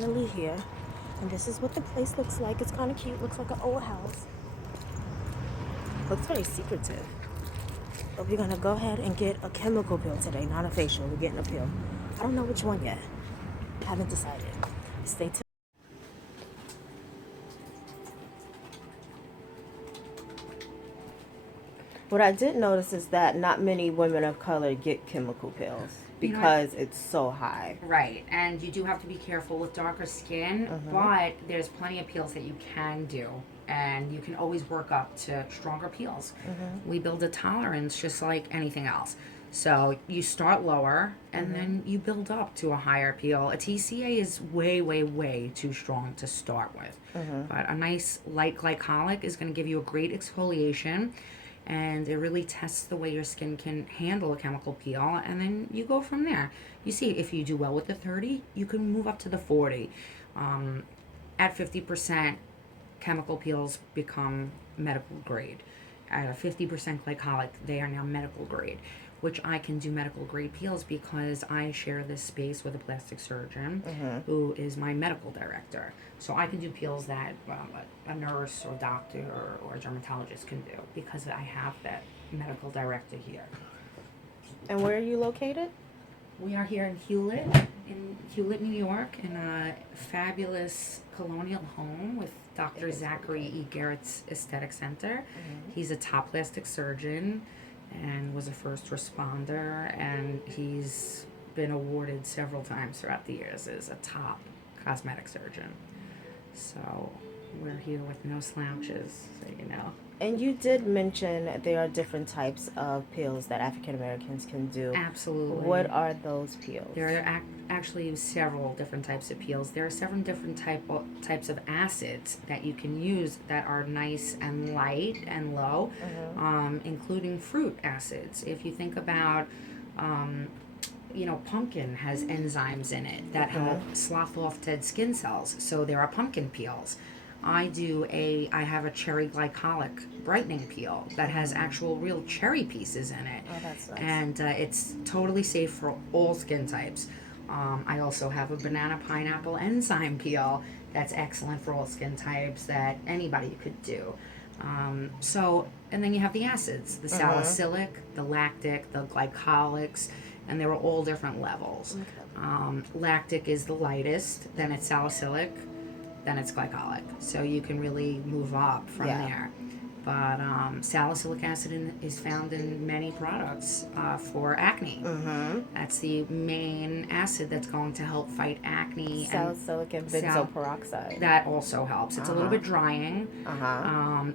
finally here. And this is what the place looks like. It's kind of cute. Looks like an old house. Looks very secretive. But we're going to go ahead and get a chemical peel today, not a facial. We're getting a peel. I don't know which one yet. Haven't decided. Stay tuned. What I did notice is that not many women of color get chemical peels because it's so high. Right, and you do have to be careful with darker skin, but there's plenty of peels that you can do, and you can always work up to stronger peels. We build a tolerance just like anything else. So you start lower, and then you build up to a higher peel. A TCA is way, way, way too strong to start with. But a nice light glycolic is going to give you a great exfoliation, and it really tests the way your skin can handle a chemical peel, and then you go from there. You see, if you do well with the 30, you can move up to the 40. At 50%, chemical peels become medical grade. At a 50% glycolic, they are now medical grade, which I can do medical grade peels because I share this space with a plastic surgeon who is my medical director. So I can do peels that a nurse or doctor or a dermatologist can do because I have that medical director here. And where are you located? We are here in Hewlett, New York, in a fabulous colonial home with Dr. Zachary E. Garrett's Aesthetic Center. He's a top plastic surgeon and was a first responder, and he's been awarded several times throughout the years as a top cosmetic surgeon. So we're here with no slouches, so you know. And you did mention there are different types of peels that African Americans can do. Absolutely. What are those peels? There are actually several different types of peels. There are 7 different types of acids that you can use that are nice and light and low, including fruit acids. If you think about, pumpkin has enzymes in it that help slough off dead skin cells. So there are pumpkin peels. I have a cherry glycolic brightening peel that has actual real cherry pieces in it. Oh, that's nice. And it's totally safe for all skin types. I also have a banana pineapple enzyme peel that's excellent for all skin types that anybody could do. And then you have the acids, the salicylic, the lactic, the glycolics, and there are all different levels. Lactic is the lightest, then it's salicylic, then it's glycolic. So you can really move up from there. But salicylic acid is found in many products for acne. That's the main acid that's going to help fight acne. Salicylic and benzoyl peroxide. That also helps. It's a little bit drying.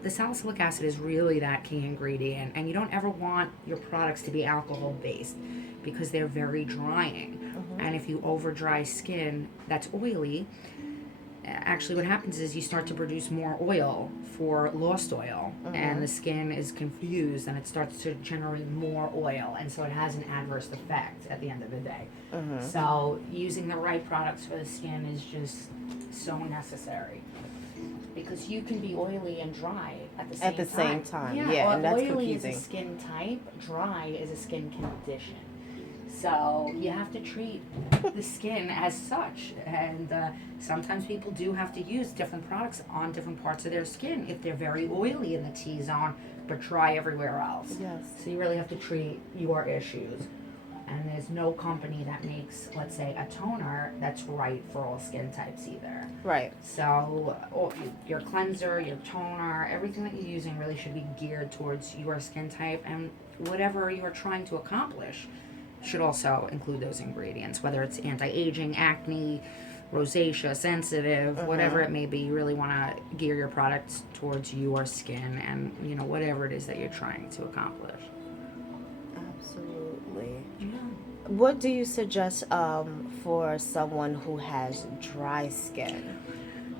The salicylic acid is really that key ingredient, and you don't ever want your products to be alcohol-based because they're very drying. And if you over-dry skin that's oily, actually what happens is you start to produce more oil for lost oil, and the skin is confused and it starts to generate more oil, and so it has an adverse effect at the end of the day. So using the right products for the skin is just so necessary, because you can be oily and dry at the same time. Yeah, and that's oily confusing. is a skin type, dry is a skin condition. So you have to treat the skin as such, and sometimes people do have to use different products on different parts of their skin if they're very oily in the T-zone but dry everywhere else. Yes. So you really have to treat your issues. And there's no company that makes, let's say, a toner that's right for all skin types either. Right. So your cleanser, your toner, everything that you're using really should be geared towards your skin type, and whatever you're trying to accomplish should also include those ingredients, whether it's anti-aging, acne, rosacea, sensitive, whatever it may be. You really want to gear your products towards your skin and, whatever it is that you're trying to accomplish. Absolutely. Yeah. What do you suggest for someone who has dry skin?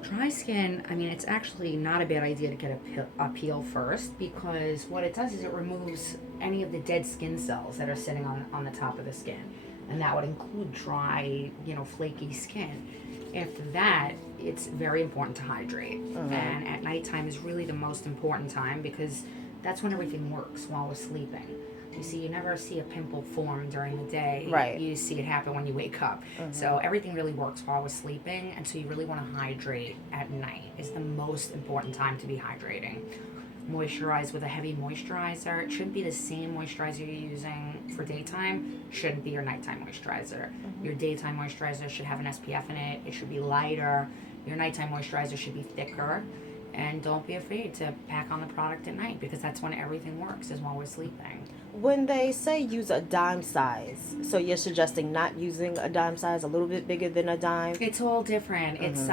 Dry skin, it's actually not a bad idea to get a peel first, because what it does is it removes any of the dead skin cells that are sitting on the top of the skin. And that would include dry, flaky skin. After that, it's very important to hydrate. And at nighttime is really the most important time, because that's when everything works while we're sleeping. You see, you never see a pimple form during the day. Right. You see it happen when you wake up. So everything really works while we're sleeping, and so you really want to hydrate at night. Is the most important time to be hydrating. Moisturize with a heavy moisturizer. It shouldn't be the same moisturizer you're using for daytime. Shouldn't be your nighttime moisturizer. Your daytime moisturizer should have an SPF in it. It should be lighter. Your nighttime moisturizer should be thicker. And don't be afraid to pack on the product at night, because that's when everything works, is while we're sleeping. When they say use a dime size, so you're suggesting not using a dime size, a little bit bigger than a dime? It's all different. It's,